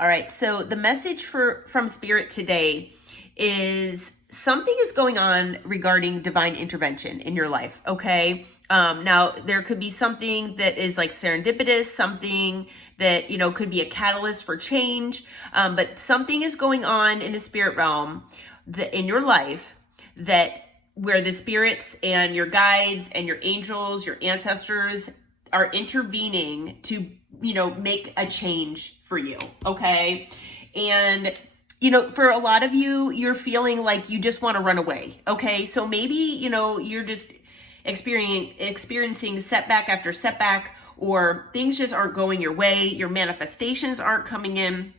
All right, so the message from Spirit today is something is going on regarding divine intervention in your life, okay? Now, there could be something that is like serendipitous, something that, could be a catalyst for change, but something is going on in the spirit realm in your life that where the spirits and your guides and your angels, your ancestors are intervening to, make a change for you, okay? And, for a lot of you, you're feeling like you just want to run away, okay? So maybe, you're just experiencing setback after setback, or things just aren't going your way, your manifestations aren't coming in,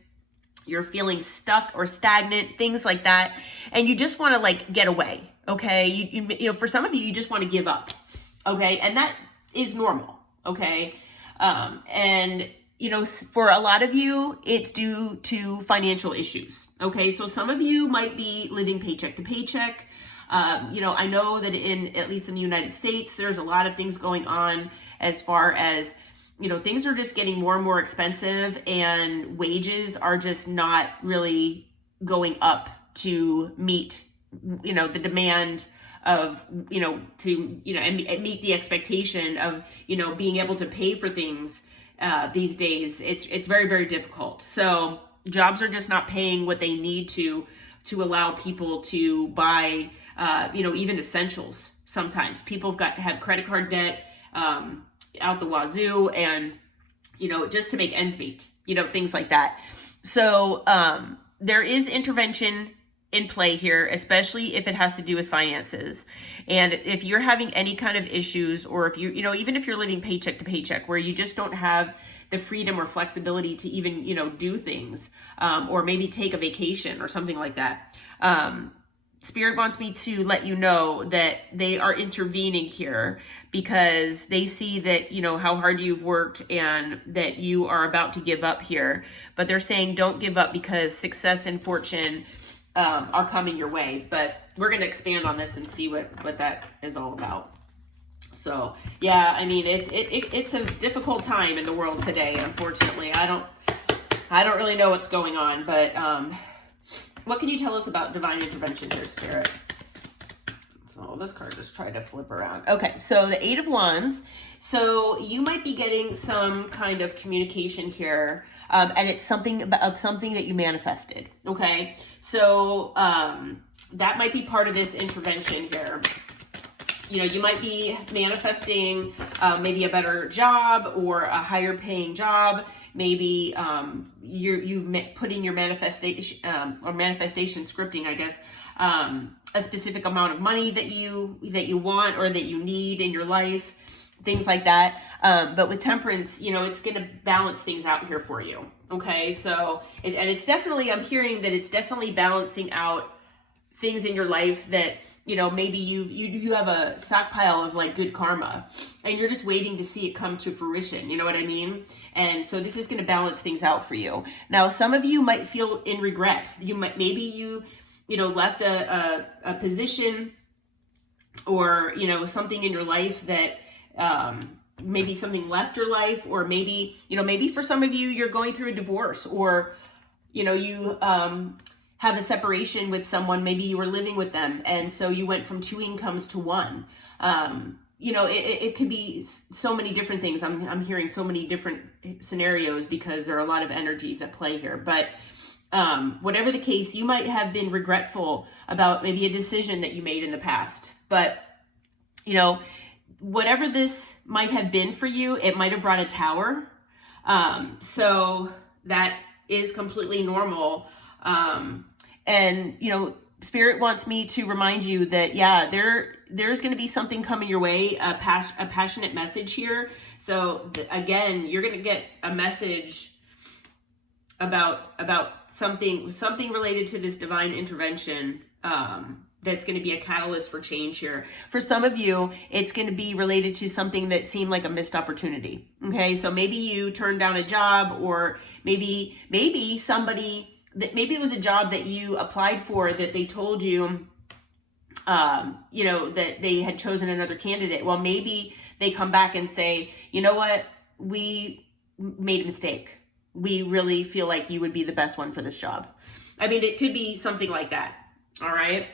you're feeling stuck or stagnant, things like that, and you just want to get away, okay? You for some of you just want to give up, okay? And that is normal, okay? And for a lot of you, it's due to financial issues, okay? So some of you might be living paycheck to paycheck. I know that at least in the United States, there's a lot of things going on as far as, things are just getting more and more expensive, and wages are just not really going up to meet, the demand of, and meet the expectation of, being able to pay for things these days. It's very, very difficult. So jobs are just not paying what they need to allow people to buy, even essentials. Sometimes people have credit card debt out the wazoo, and, just to make ends meet, things like that. So there is intervention in play here, especially if it has to do with finances. And if you're having any kind of issues, or if even if you're living paycheck to paycheck, where you just don't have the freedom or flexibility to even, do things, or maybe take a vacation or something like that. Spirit wants me to let you know that they are intervening here because they see that, how hard you've worked and that you are about to give up here. But they're saying don't give up, because success and fortune are coming your way. But we're going to expand on this and see what that is all about. So yeah, I mean, it's a difficult time in the world today. Unfortunately, I don't really know what's going on, but what can you tell us about divine intervention here, Spirit? So this card just tried to flip around. Okay, so the Eight of Wands. So you might be getting some kind of communication here, and it's something about something that you manifested. Okay, so that might be part of this intervention here. You might be manifesting maybe a better job or a higher paying job. Maybe you've put in your manifestation or manifestation scripting, I guess, a specific amount of money that you want or that you need in your life, things like that. But with Temperance, it's going to balance things out here for you. Okay, so and it's definitely, I'm hearing that it's definitely balancing out things in your life that, maybe you have a stockpile of good karma, and you're just waiting to see it come to fruition. You know what I mean? And so this is going to balance things out for you. Now, some of you might feel in regret. Maybe you left a position, or, something in your life that, maybe something left your life, or maybe, maybe for some of you, you're going through a divorce, or, you, have a separation with someone. Maybe you were living with them, and so you went from two incomes to one. It could be so many different things. I'm hearing so many different scenarios because there are a lot of energies at play here. But whatever the case, you might have been regretful about maybe a decision that you made in the past. But whatever this might have been for you, it might have brought a tower. So that is completely normal. And Spirit wants me to remind you that, yeah, there's going to be something coming your way, a passionate message here. So again, you're going to get a message about something related to this divine intervention, that's going to be a catalyst for change here. For some of you, it's going to be related to something that seemed like a missed opportunity. Okay, so maybe you turned down a job, or maybe it was a job that you applied for that they told you, that they had chosen another candidate. Well, maybe they come back and say, you know what, we made a mistake. we really feel like you would be the best one for this job. I mean, it could be something like that. All right.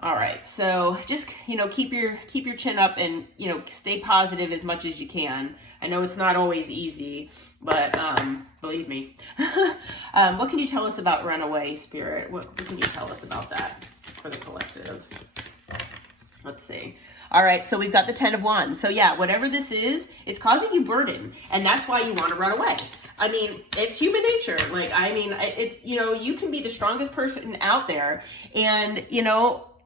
All right. So just, keep your chin up and, stay positive as much as you can. I know it's not always easy, but believe me. What can you tell us about Runaway Spirit? What can you tell us about that for the collective? Let's see. All right, so we've got the 10 of Wands. So yeah, whatever this is, it's causing you burden, and that's why you want to run away. I mean, it's human nature. Like, I mean, it's, you can be the strongest person out there, and,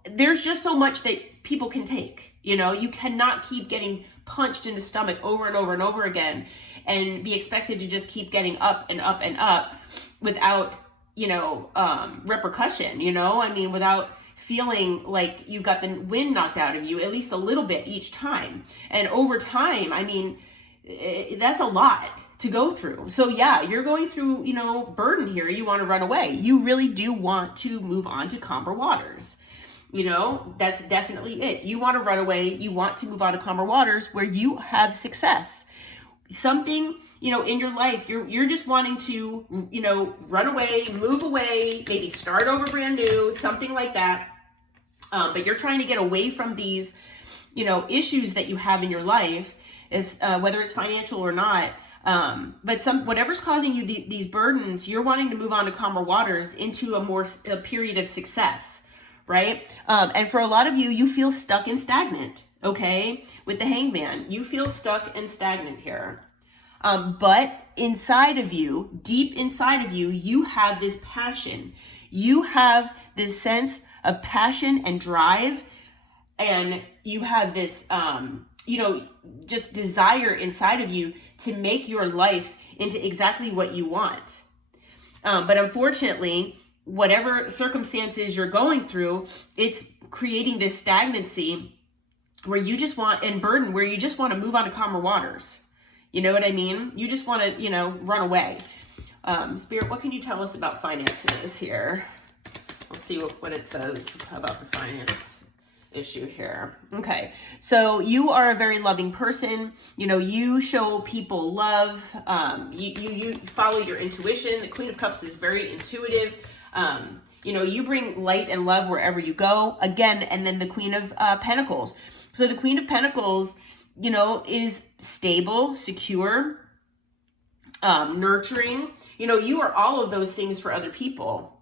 there's just so much that people can take. You cannot keep getting punched in the stomach over and over and over again and be expected to just keep getting up and up and up without, repercussion, I mean, without feeling like you've got the wind knocked out of you at least a little bit each time. And over time, I mean, that's a lot to go through. So yeah, you're going through, burden here. You want to run away. You really do want to move on to calmer waters. That's definitely it. You want to run away. You want to move on to calmer waters where you have success. Something, in your life, you're just wanting to, run away, move away, maybe start over brand new, something like that. But you're trying to get away from these, issues that you have in your life, is whether it's financial or not. But whatever's causing you these burdens, you're wanting to move on to calmer waters into a period of success, right? And for a lot of you, you feel stuck and stagnant. Okay, with the Hangman, you feel stuck and stagnant here. But inside of you, deep inside of you, you have this passion. You have this sense of passion and drive, and you have this, just desire inside of you to make your life into exactly what you want. But unfortunately, whatever circumstances you're going through, it's creating this stagnancy where you just want, and burden, where you just want to move on to calmer waters. You know what I mean? You just want to, run away. Spirit, what can you tell us about finances here? Let's see what it says about the finance issue here. Okay, so you are a very loving person. You show people love. You follow your intuition. The Queen of Cups is very intuitive. You bring light and love wherever you go. Again, and then the Queen of Pentacles. So the Queen of Pentacles, is stable, secure, nurturing. You are all of those things for other people.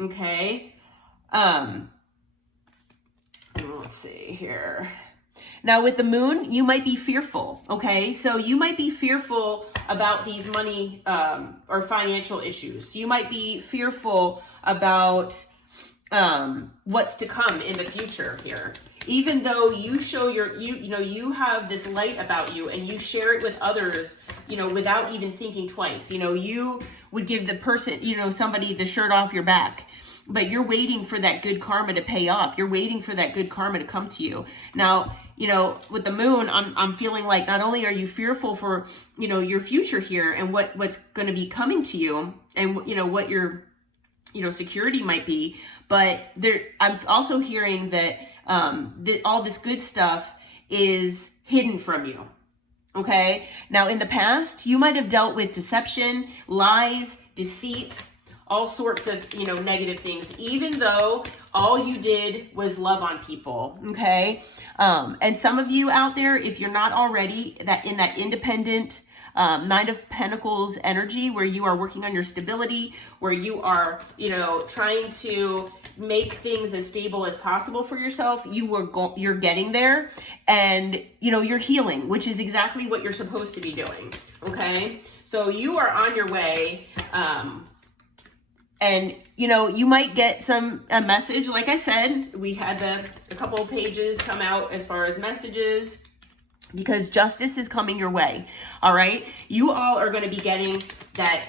Okay. Let's see here. Now with the Moon, you might be fearful. Okay. So you might be fearful about these money, or financial issues. You might be fearful about, what's to come in the future here. Even though you show you have this light about you and you share it with others, without even thinking twice. You would give the person, somebody the shirt off your back, but you're waiting for that good karma to pay off. You're waiting for that good karma to come to you. Now, with the Moon, I'm feeling like not only are you fearful for, your future here and what's going to be coming to you and, what your, security might be, but I'm also hearing that, all this good stuff is hidden from you. Okay. Now in the past, you might have dealt with deception, lies, deceit, all sorts of, negative things, even though all you did was love on people. Okay. And some of you out there, if you're not already in that independent, Nine of Pentacles energy, where you are working on your stability, where you are, trying to make things as stable as possible for yourself, you're getting there, and, you're healing, which is exactly what you're supposed to be doing. Okay. So you are on your way. And, you might get a message. Like I said, we had a couple of pages come out as far as messages, because justice is coming your way. All right. You all are going to be getting that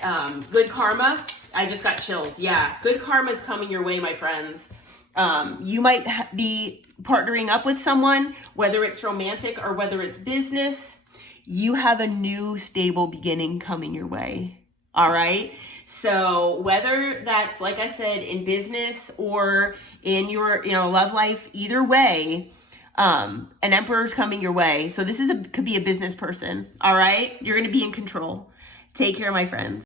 good karma. I just got chills. Yeah. Good karma is coming your way, my friends. You might be partnering up with someone, whether it's romantic or whether it's business. You have a new stable beginning coming your way. All right. So whether that's, like I said, in business or in your, love life, either way, an Emperor's coming your way. So this could be a business person. All right. You're going to be in control. Take care, my friends.